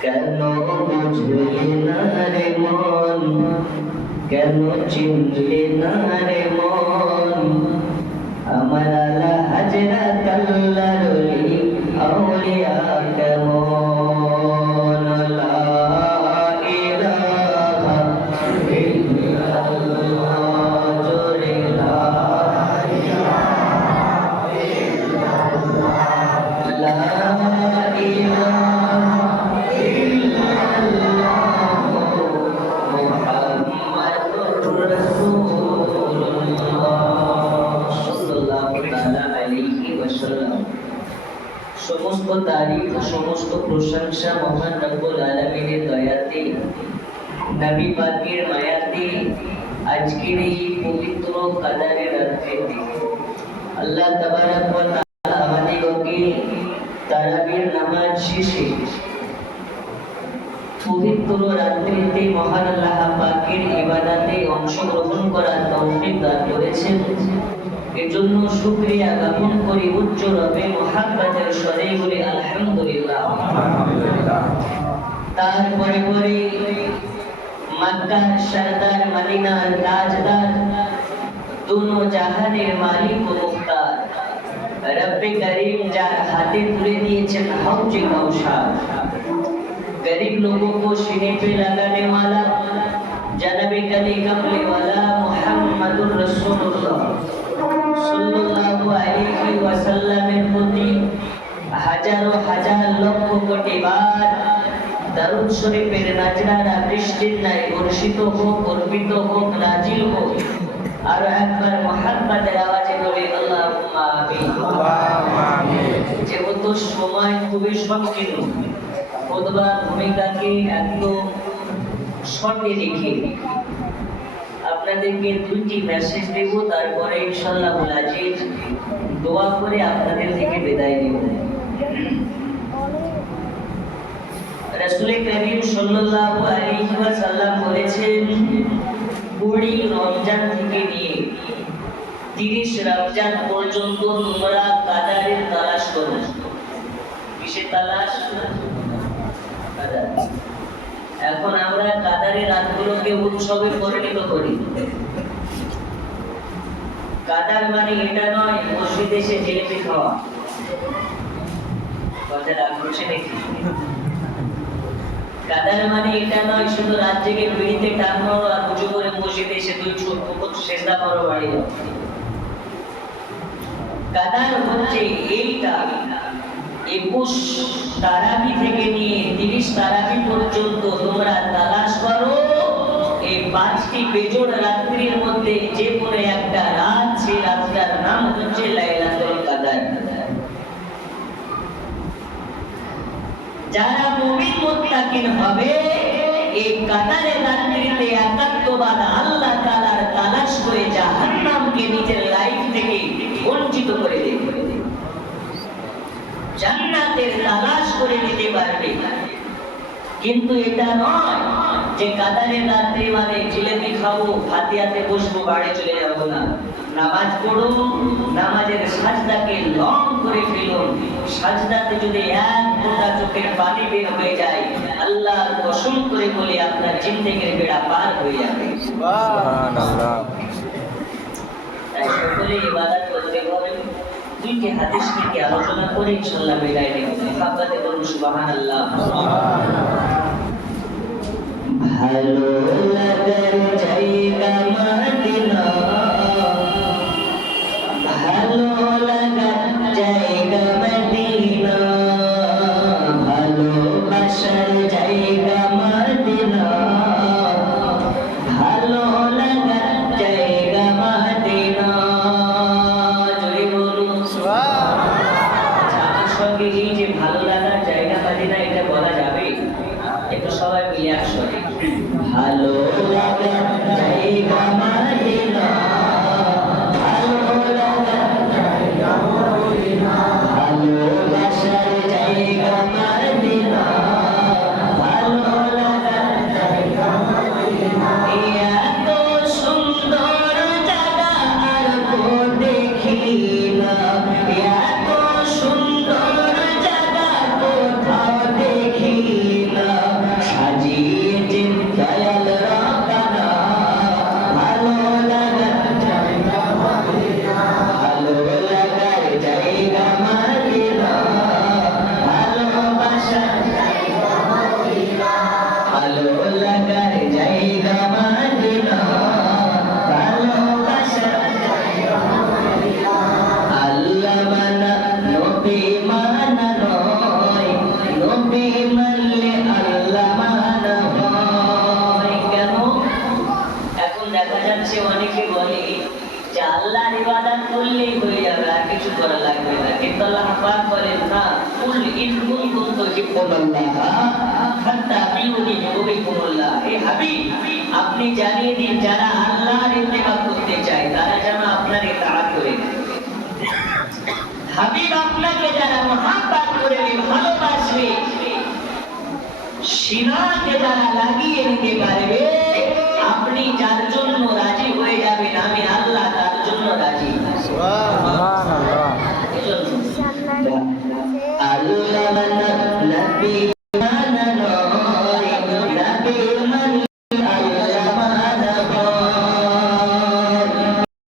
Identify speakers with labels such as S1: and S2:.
S1: কেন বুঝলি না রে মন কেন চিনলি না রে সমস্ত তারিফ ও সমস্ত প্রশংসা মহান রব্বুল আলামিনের দয়াতে। নবী পাকের মায়াতে আজকের এই পবিত্র কাদারের রাত্রিতে আল্লাহ তাবারাক ওয়া তাআলা আমাদেরকে তারাবির নামাজ শেষে পবিত্র রাত্রিতে মহান আল্লাহ পাকের ইবাদতে অংশগ্রহণ করার তৌফিক দান করেছেন। এজন্য শুকরিয়া জ্ঞাপন করি উচ্চ রবে মোহাম্মদের স্বরে বলি আলহামদুলিল্লাহ তারপরে পরে মক্কার সরদার মদিনার তাজদার দুনো জাহানের মালিক ও মুক্তার রব্বে করিম যার হাতে তুলে দিয়েছেন হাউজে কাউসার गरीब लोगों को सीने पे लगाने वाला जनबी कली कमले वाला मोहम्मदुर रसूलुल्लाह সাল্লাল্লাহু আলাইহি ওয়াসাল্লামের প্রতি হাজারো হাজার লক্ষ কোটি বার দারুদ শরীফের নাজরানা বৃষ্টির ন্যায় বর্ষিত হোক অর্পিত হোক নাজিল হোক আর একবার মোহাম্মদের আওয়াজে বলি আল্লাহুম্মা আমিন। যেহেতু সময় খুবই সংকীর্ণ খোদবার ভূমিকাকে একদম শর্টে রেখে আপনাদেরকে দুইটি মেসেজ দেব, তারপরে ইনশাল্লাহ দোয়া করে আপনাদের থেকে বিদায় নেব। সাল্লাল্লাহু আলাইহি বলেছেন রমজান থেকে নিয়ে তিরিশ রমজান পর্যন্ত তোমরা কাদারের তালাশ করো। তালাশ? এখন আমরা কাদারের রাতগুলোকে উৎসবে পরিণত করি। কাদার মানে এটা নয়, মসজিদে এসে জিলিপি খাওয়া। নাকি কাদার মানে এটা নয়, শুধু রাত জেগে বিড়িতে টান মারো আর উঁচু করে মসজিদে এসে দুই সেজদা করো বাড়ি কাদার হচ্ছে এইটা, একুশ তারাবি থেকে নিয়ে তিরিশ তারাবি পর্যন্ত? তোমরা তালাশ করো। এই পাঁচটি বেজোড় রাত্রির মধ্যে যে কোনো একটা রাত সেই রাতটার নাম হচ্ছে লাইলাতুল কাদার। যারা মুমিন মুত্তাকিন হবে, এই কাতারে রাত্রিতে একাত্মবাদ আল্লাহ তাআলার তালাশ করে জাহান্নামকে নিজের লাইফ থেকে বঞ্চিত করে দেবে। জান্নাতের তালাশ করে নিতে পারবে। কিন্তু এটা নয় যে কাতারের রাত্রি মানে জিলেপি খাব ফাতিয়াতে বসবো বাড়ি চলে যাব না। নামাজ পড়ো নামাজের সাজদাকে লং করে ফেলুন সাজদাতে যদি এক ফোঁটা চোখের পানি বের হয়ে যায় আল্লাহর কসম করে বলে আপনার জিন্দেগের বেড়া পার হয়ে যাবে। তাই সকলে ইবাদত করতে হবে দুইটি হাদিস থেকে আলোচনা করে ইনশাআল্লাহ বিদায় নেব। মহাব্বতে বলুন সুবহানাল্লাহ। ভালো লাগার শুনলাম অনেকে বলে যে আল্লাহ ইবাদত করলেই হয়ে যাবে, আর কিছু করা লাগবে না। কিন্তু আল্লাহ পাক বলেন, না, কুল ইন কুনতুম তুহিব্বুনাল্লাহ ফাত্তাবিউ ইউহিব্বুকুমুল্লাহ এই হাবিব, আপনি জানিয়ে দিন, যারা আল্লাহর ইত্তেবা করতে চায়, তারা যেন আপনার ইতাআত করে হাবিব আপনাকে যারা মহাব্বত করবে ভালোবাসবে, সিনাকে যারা লাগিয়ে নিতে পারবে আপনি যার জন্য রাজি হয়ে যাবেন আমি আল্লাহ তার জন্য রাজি।
S2: সুবহানাল্লাহ।